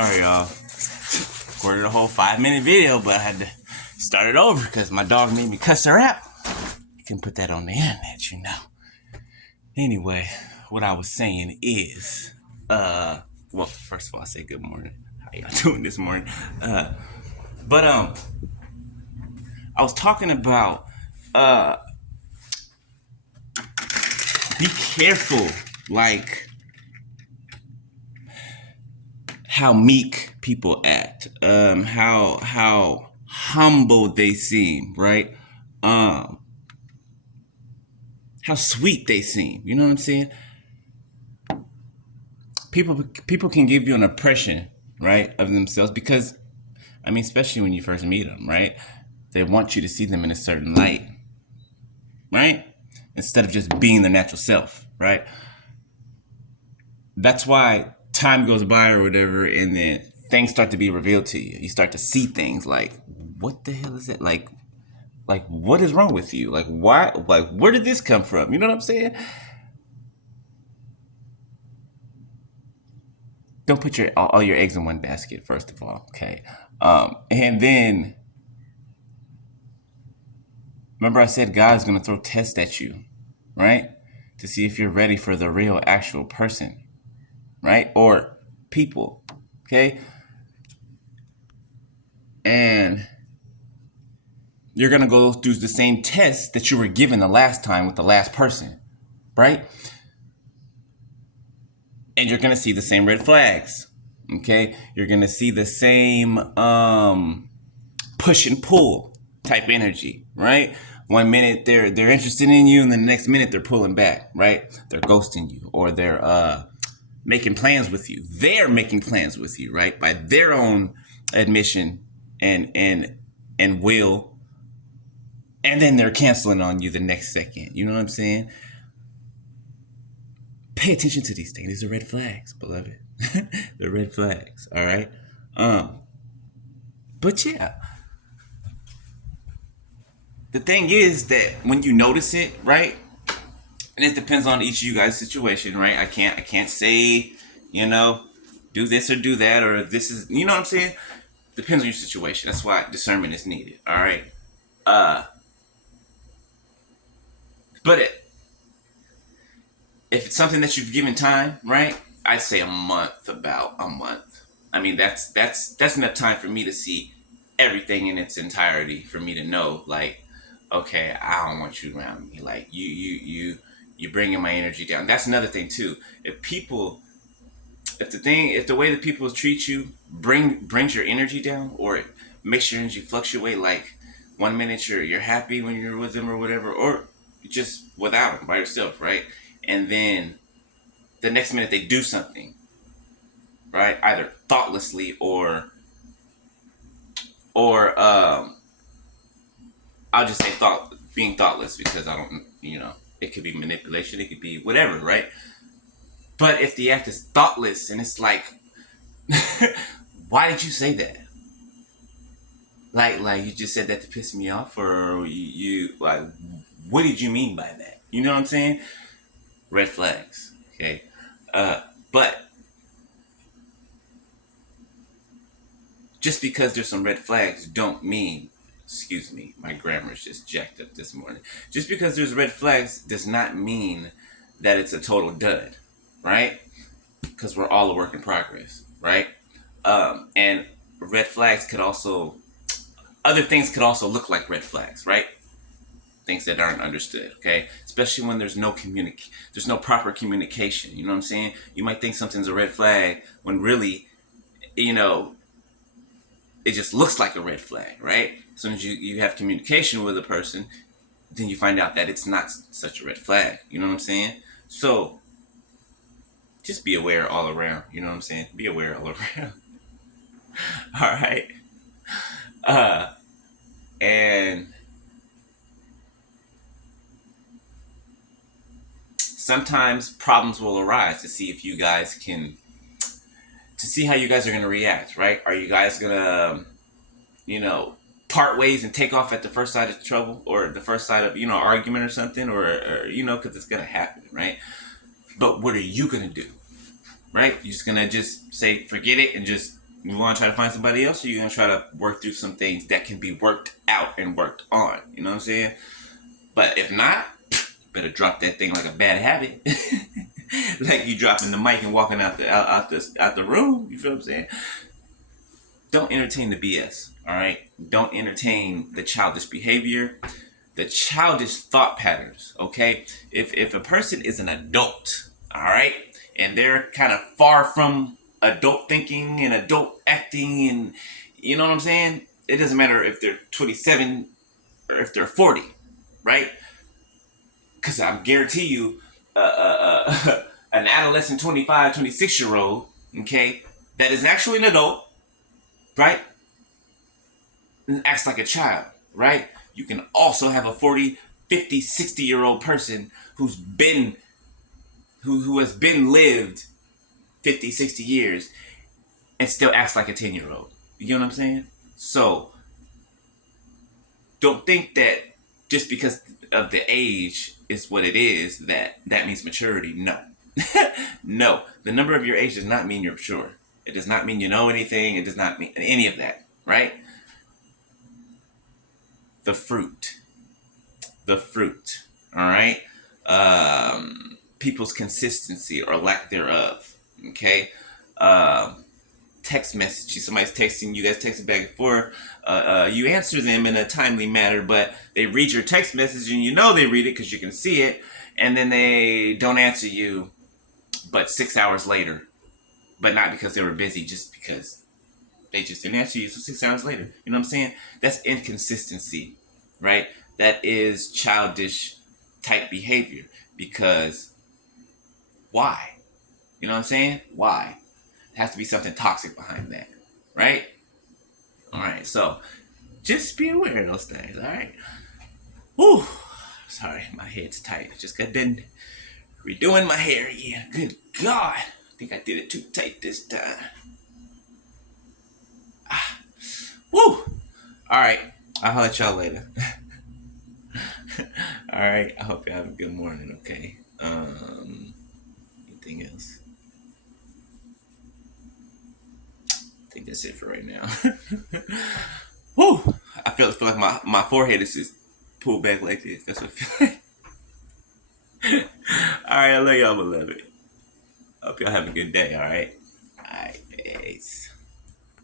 Alright, y'all. Recorded a whole 5-minute video, but I had to start it over because my dog made me cuss her out. You can put that on the internet, you know. Anyway, what I was saying is, well, first of all, I say good morning. How y'all doing this morning? But I was talking about, be careful, like, how meek people act, how humble they seem, right? How sweet they seem. You know what I'm saying? People can give you an impression, right, of themselves because, I mean, especially when you first meet them, right? They want you to see them in a certain light, right? Instead of just being their natural self, right? That's why time goes by or whatever, and then things start to be revealed to you. You start to see things like, what the hell is it? Like what is wrong with you? Like, why? Like, where did this come from? You know what I'm saying? Don't put all your eggs in one basket. First of all, okay. And then remember, I said God's gonna throw tests at you, right? To see if you're ready for the real, actual person, right? Or people, okay? And you're gonna go through the same test that you were given the last time with the last person, right? And you're gonna see the same red flags. Okay, you're gonna see the same push and pull type energy, right? One minute they're interested in you, and the next minute they're pulling back, right? They're ghosting you, or they're making plans with you. They're making plans with you, right? By their own admission and will, and then they're canceling on you the next second. You know what I'm saying? Pay attention to these things. These are red flags, beloved. They're red flags. All right. But yeah, the thing is that when you notice it, right, and it depends on each of you guys' situation, right? I can't say, you know, do this or do that, or this is, you know what I'm saying? Depends on your situation. That's why discernment is needed. All right. But if it's something that you've given time, right? I'd say a month, about a month. I mean, that's enough time for me to see everything in its entirety, for me to know, like, okay, I don't want you around me. Like, you bringing my energy down. That's another thing too. If the way that people treat you brings your energy down, or it makes your energy fluctuate, like one minute you're happy when you're with them or whatever, or just without them by yourself, right? And then the next minute they do something, right? Either thoughtlessly or I'll just say being thoughtless, because I don't, it could be manipulation, it could be whatever, right? But if the act is thoughtless and it's like, why did you say that? Like you just said that to piss me off, or you like, what did you mean by that? You know what I'm saying? Red flags. Okay. But just because there's some red flags don't mean, excuse me, my grammar's just jacked up this morning. Just because there's red flags does not mean that it's a total dud, right? Because we're all a work in progress, right? And red flags could also, other things could also look like red flags, right? Things that aren't understood, okay? Especially when there's no proper communication. You know what I'm saying? You might think something's a red flag when really, it just looks like a red flag, right? As soon as you have communication with a person, then you find out that it's not such a red flag. You know what I'm saying? So just be aware all around. You know what I'm saying? Be aware all around. All right. And sometimes problems will arise to see how you guys are going to react, right? Are you guys going to, part ways and take off at the first sign of trouble, or the first sign of, argument or something, or because it's going to happen, right? But what are you going to do, right? You're just going to just say, forget it, and just You want to try to find somebody else, or you gonna try to work through some things that can be worked out and worked on? You know what I'm saying? But if not, better drop that thing like a bad habit. Like you dropping the mic and walking out the room. You feel what I'm saying? Don't entertain the BS. All right. Don't entertain the childish behavior, the childish thought patterns. Okay. If a person is an adult, all right, and they're kind of far from adult thinking and adult acting, and you know what I'm saying. It doesn't matter if they're 27 or if they're 40, right? Because I guarantee you, an adolescent 25, 26 year old, okay, that is actually an adult, right, and acts like a child, right? You can also have a 40, 50, 60 year old person who has been lived 50, 60 years and still acts like a 10 year old. You know what I'm saying? So don't think that just because of the age is what it is, that means maturity. No. No. The number of your age does not mean you're mature. It does not mean you know anything. It does not mean any of that, right? The fruit. The fruit. All right? People's consistency or lack thereof. Okay? Text message. Somebody's texting you, guys texting back and forth. You answer them in a timely manner, but they read your text message and you know they read it because you can see it, and then they don't answer you but 6 hours later. But not because they were busy, just because they just didn't answer you. So 6 hours later. You know what I'm saying? That's inconsistency, right? That is childish type behavior. Because why? You know what I'm saying? Why? There has to be something toxic behind that, right? All right, so just be aware of those things, all right? Whew. Sorry, my head's tight. I just got done redoing my hair again. Good God. I think I did it too tight this time. Woo! All right, I'll holler at y'all later. All right, I hope you have a good morning, okay? Anything else? I think that's it for right now. Woo! I feel like my forehead is just pulled back like this. That's what I feel like. All right, I love y'all, beloved. Hope y'all have a good day, all right?